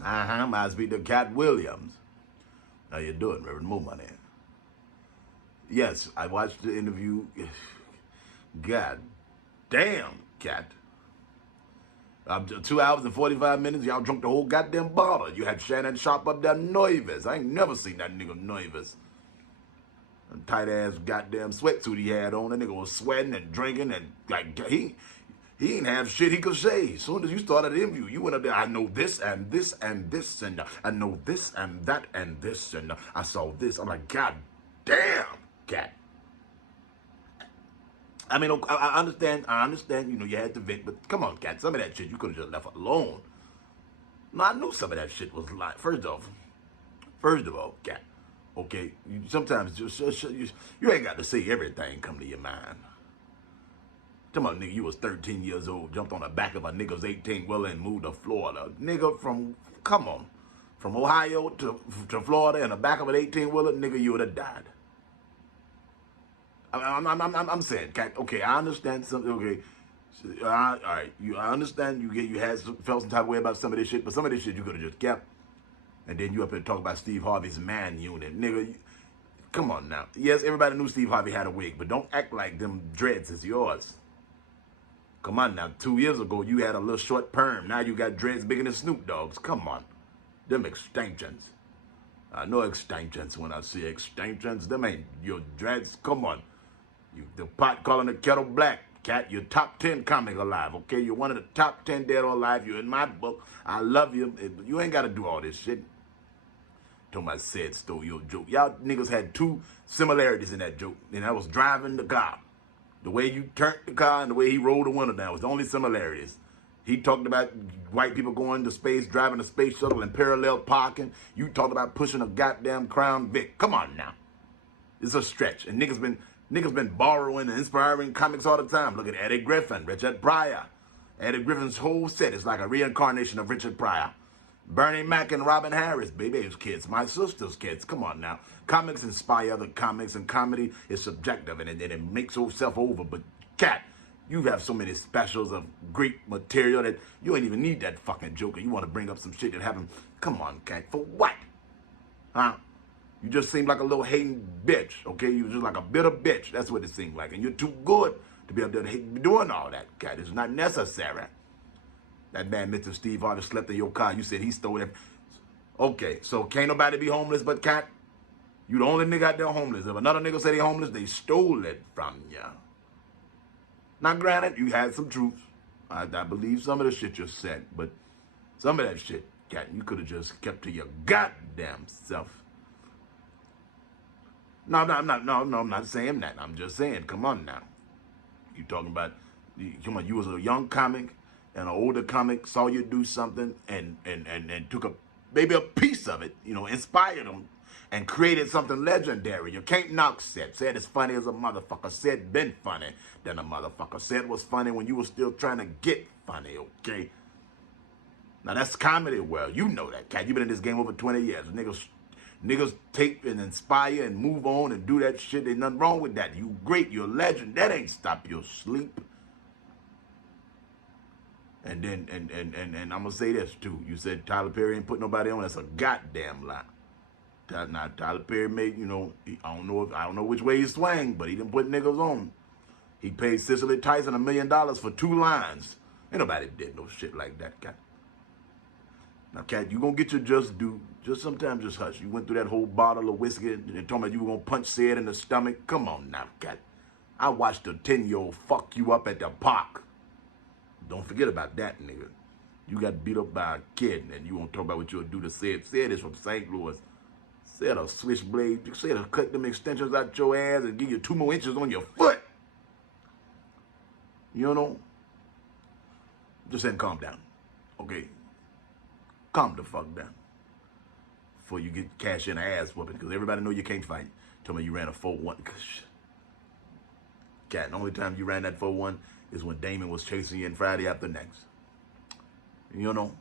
Must be the Cat Williams. How you doing, Reverend Moo Money? Yes, I watched the interview. God damn, Cat. 2 hours and 45 minutes, y'all drunk the whole goddamn bottle. You had Shannon Sharp up there nervous. I ain't never seen that nigga nervous. A tight ass goddamn sweatsuit he had on. That nigga was sweating and drinking and like he ain't have shit he could say. As soon as you started the interview, you went up there, I know this and this and this and I know this and that and this and I saw this. I'm like, God damn, Cat. I mean, I understand, you know, you had to vent, but come on, Cat, some of that shit you could have just left alone. No, I knew some of that shit was like, first of all, Cat, okay, sometimes you ain't got to say everything come to your mind. Tell my nigga, you was 13 years old, jumped on the back of a nigga's 18-wheeler and moved to Florida. Nigga from Ohio to Florida in the back of an 18-wheeler, nigga, you would have died. I'm saying, Cat, okay, I understand something, okay. All right, I understand you felt some type of way about some of this shit, but some of this shit you could have just kept. And then you up here talk about Steve Harvey's man unit. Nigga, come on now. Yes, everybody knew Steve Harvey had a wig, but don't act like them dreads is yours. Come on now. 2 years ago, you had a little short perm. Now you got dreads bigger than Snoop Dogg's. Come on. Them extensions. I know extensions when I see extensions. Them ain't your dreads. Come on. The pot calling the kettle black. Cat, you're top 10 comic alive, okay? You're one of the top 10 dead or alive. You're in my book. I love you. You ain't got to do all this shit. Told my said stole your joke. Y'all niggas had two similarities in that joke. And that was driving the car. The way you turned the car and the way he rolled the window down was the only similarities. He talked about white people going to space, driving a space shuttle and parallel parking. You talked about pushing a goddamn Crown Vic. Come on now. It's a stretch. And niggas been borrowing and inspiring comics all the time. Look at Eddie Griffin, Richard Pryor. Eddie Griffin's whole set is like a reincarnation of Richard Pryor. Bernie Mac and Robin Harris, baby's kids, my sister's kids. Come on now. Comics inspire other comics, and comedy is subjective, and it makes itself over. But, Cat, you have so many specials of Greek material that you ain't even need that fucking joker. You want to bring up some shit that happened. Come on, Cat, for what? Huh? You just seem like a little hating bitch, okay? You just like a bitter bitch. That's what it seemed like. And you're too good to be up there doing all that, Cat. It's not necessary. That man, Mr. Steve Harvey, slept in your car. You said he stole it. Okay, so can't nobody be homeless but Cat? You the only nigga out there homeless. If another nigga say they homeless, they stole it from you. Now, granted, you had some truth. I believe some of the shit you said, but some of that shit, Cat, you could have just kept to your goddamn self. No, I'm not saying that. I'm just saying, come on now. You talking about, come on, you was a young comic and an older comic saw you do something and took maybe a piece of it, you know, inspired them and created something legendary. You can't knock Seth. Seth is funny as a motherfucker. Seth been funny than a motherfucker. Seth was funny when you were still trying to get funny, okay? Now that's comedy world. You know that, Cat. You been in this game over 20 years. Niggas take and inspire and move on and do that shit. There's nothing wrong with that. You great, you're a legend. That ain't stop your sleep. And then and I'm gonna say this too. You said Tyler Perry ain't put nobody on. That's a goddamn lie. Now Tyler Perry made, you know, I don't know which way he swang, but he didn't put niggas on. He paid Cicely Tyson $1 million for 2 lines. Ain't nobody did no shit like that, Cat. Now, Cat, you gonna get your just due. Just sometimes just hush. You went through that whole bottle of whiskey and told me you were gonna punch Sid in the stomach. Come on now, Cat. I watched a 10-year-old fuck you up at the park. Don't forget about that, nigga. You got beat up by a kid and you won't talk about what you'll do to Sid. Sid is from St. Louis. Sid a switchblade. Sid will cut them extensions out your ass and give you 2 more inches on your foot. You know? Just saying calm down. Okay? Calm the fuck down before you get cash in the ass whooping, because everybody know you can't fight. Tell me you ran a 4-1. Cat, the only time you ran that 4-1 is when Damon was chasing you in Friday After Next. You know?